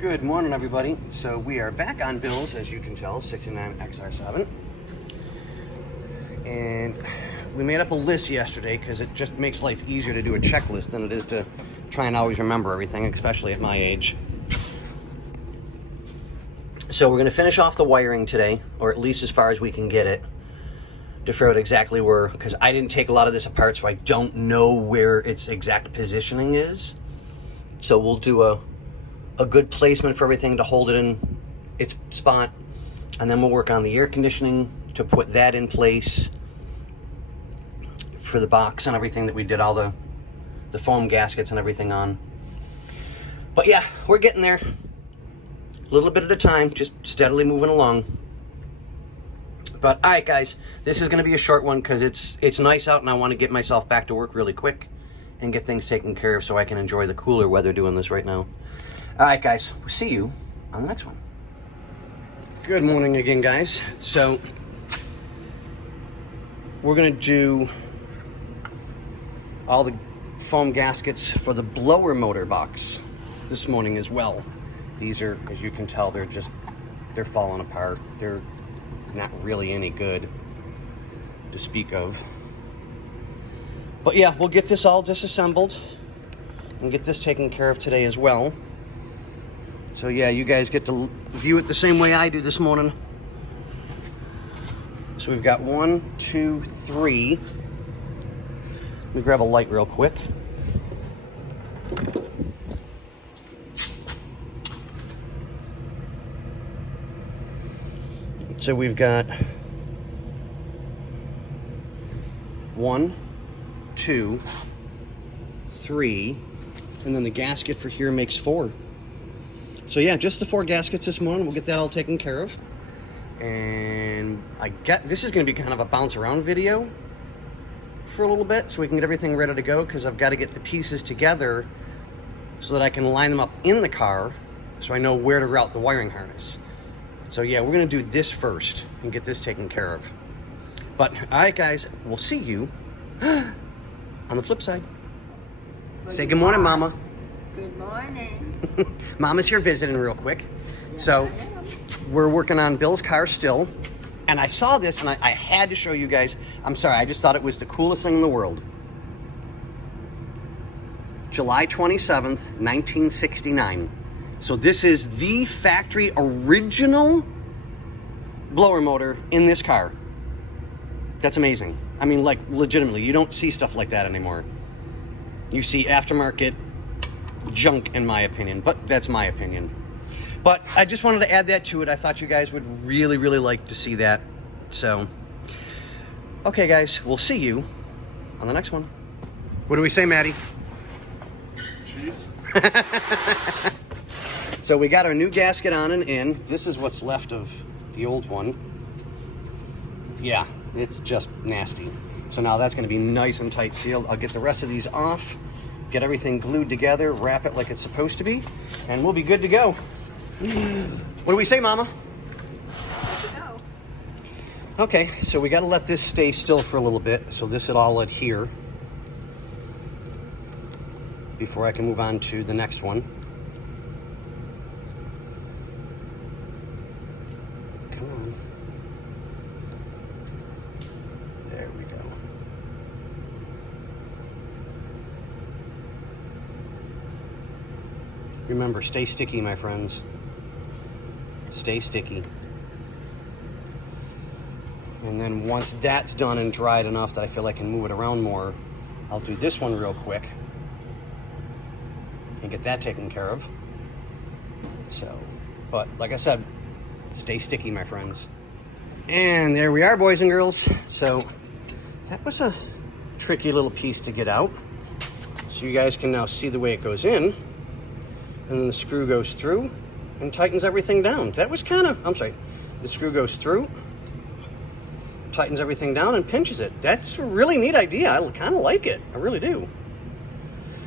Good morning, everybody. So we are back on bills, as you can tell, 69 XR7. And we made up a list yesterday because it just makes life easier to do a checklist than it is to try and always remember everything, especially at my age. So we're going to finish off the wiring today, or at least as far as we can get it, to figure out exactly where, because I didn't take a lot of this apart, so I don't know where its exact positioning is. So we'll do a good placement for everything to hold it in its spot, and then we'll work on the air conditioning to put that in place for the box and everything that we did all the foam gaskets and everything on. But yeah, we're getting there. A little bit at a time, just steadily moving along. But all right, guys, this is going to be a short one because it's nice out and I want to get myself back to work really quick and get things taken care of so I can enjoy the cooler weather doing this right now. All right, guys, we'll see you on the next one. Good morning again, guys. So we're going to do all the foam gaskets for the blower motor box this morning as well. These are, as you can tell, they're falling apart. They're not really any good to speak of. But yeah, we'll get this all disassembled and get this taken care of today as well. So yeah, you guys get to view it the same way I do this morning. So we've got 1, 2, 3. Let me grab a light real quick. So we've got 1, 2, 3, and then the gasket for here makes 4. So yeah, just the 4 gaskets this morning. We'll get that all taken care of. And this is going to be kind of a bounce around video for a little bit so we can get everything ready to go, because I've got to get the pieces together so that I can line them up in the car so I know where to route the wiring harness. So yeah, we're going to do this first and get this taken care of. But all right, guys, we'll see you on the flip side. Say good morning, Mama. Good morning. Mama's here visiting real quick. So we're working on Bill's car still. And I saw this and I had to show you guys. I'm sorry, I just thought it was the coolest thing in the world. July 27th, 1969. So this is the factory original blower motor in this car. That's amazing. I mean, like, legitimately, you don't see stuff like that anymore. You see aftermarket junk, in my opinion, but that's my opinion. But I just wanted to add that to it. I thought you guys would really, really like to see that. So, okay, guys, we'll see you on the next one. What do we say, Maddie? Cheese. So we got our new gasket on and in. This is what's left of the old one. Yeah, it's just nasty. So now that's going to be nice and tight sealed. I'll get the rest of these off, get everything glued together, wrap it like it's supposed to be, and we'll be good to go. What do we say, Mama? No. Okay, so we got to let this stay still for a little bit so this will all adhere before I can move on to the next one. Come on. There we go. Remember, stay sticky, my friends. Stay sticky. And then once that's done and dried enough that I feel I can move it around more, I'll do this one real quick and get that taken care of. So, but like I said, stay sticky, my friends. And there we are, boys and girls. So that was a tricky little piece to get out. So you guys can now see the way it goes in. And then the screw goes through and tightens everything down. That was kind of, I'm sorry, the screw goes through, tightens everything down and pinches it. That's a really neat idea. I kind of like it. I really do.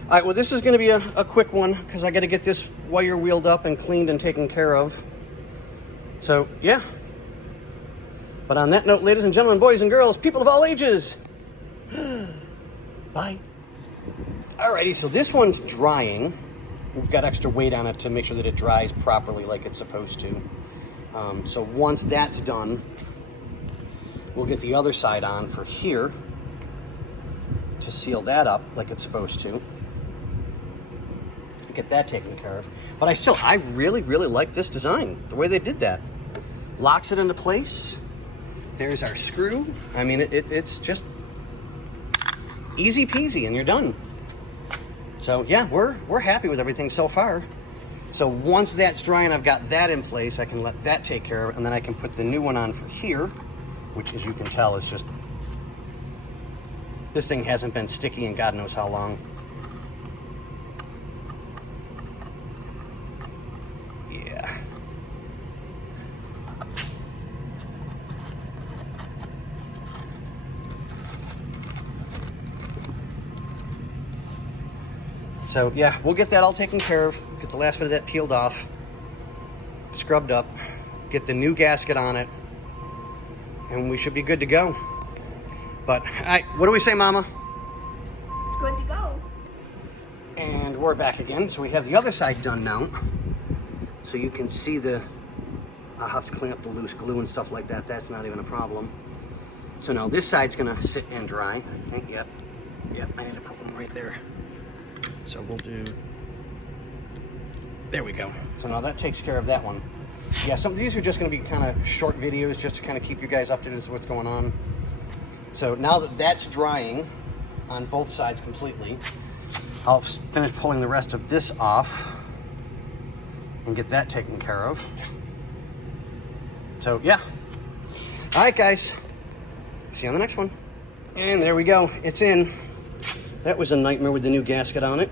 All right, well, this is going to be a quick one because I got to get this wire wheeled up and cleaned and taken care of. So, yeah. But on that note, ladies and gentlemen, boys and girls, people of all ages, bye. Alrighty, so this one's drying. we've got extra weight on it to make sure that it dries properly like it's supposed to. So once that's done, we'll get the other side on for here to seal that up like it's supposed to. Get that taken care of. But I really, really like this design, the way they did that. Locks it into place. There's our screw. I mean, it's just easy peasy and you're done. So yeah, we're happy with everything so far. So once that's dry and I've got that in place, I can let that take care of it, and then I can put the new one on for here, which, as you can tell, is just, this thing hasn't been sticky in God knows how long. Yeah. So yeah, we'll get that all taken care of, get the last bit of that peeled off, scrubbed up, get the new gasket on it, and we should be good to go. But, what do we say, Mama? Good to go. And we're back again. So we have the other side done now. So you can see I'll have to clean up the loose glue and stuff like that. That's not even a problem. So now this side's gonna sit and dry, I think. Yep, I need to put one right there. So we'll do, there we go. So now that takes care of that one. Yeah, some of these are just gonna be kind of short videos just to kind of keep you guys updated as to what's going on. So now that that's drying on both sides completely, I'll finish pulling the rest of this off and get that taken care of. So yeah. All right, guys. See you on the next one. And there we go. It's in. That was a nightmare with the new gasket on it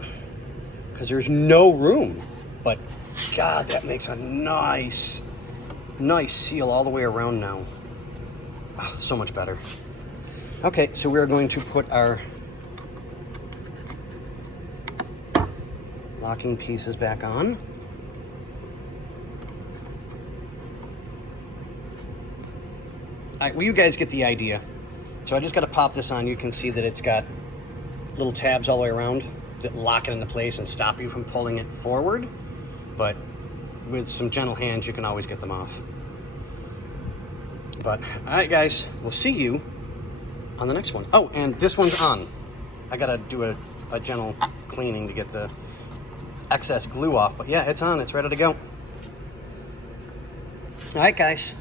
because there's no room. But God, that makes a nice seal all the way around now. Oh, so much better. Okay, so we're going to put our locking pieces back on. All right, well, you guys get the idea. So I just got to pop this on. You can see that it's got little tabs all the way around that lock it into place and stop you from pulling it forward. But with some gentle hands, you can always get them off. But, all right, guys, we'll see you on the next one. Oh, and this one's on. I got to do a gentle cleaning to get the excess glue off. But, yeah, it's on. It's ready to go. All right, guys.